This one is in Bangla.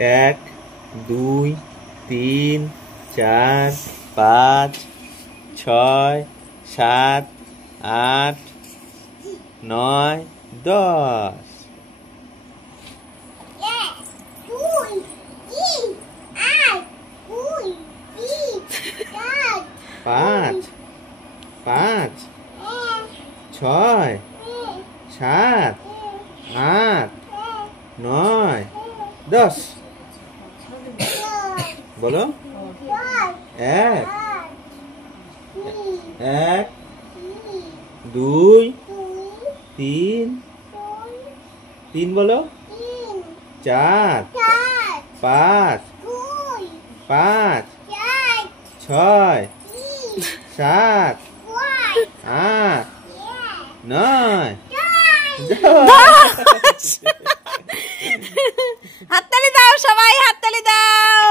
1 2 3 4 5 6 7 8 9 10 5 5 6 7 8 9 10 বলো 1 1 2 3 3 বলো 4 5 5 6 7 8 9 10 হাততালি দাও সবাই, হাততালি দাও।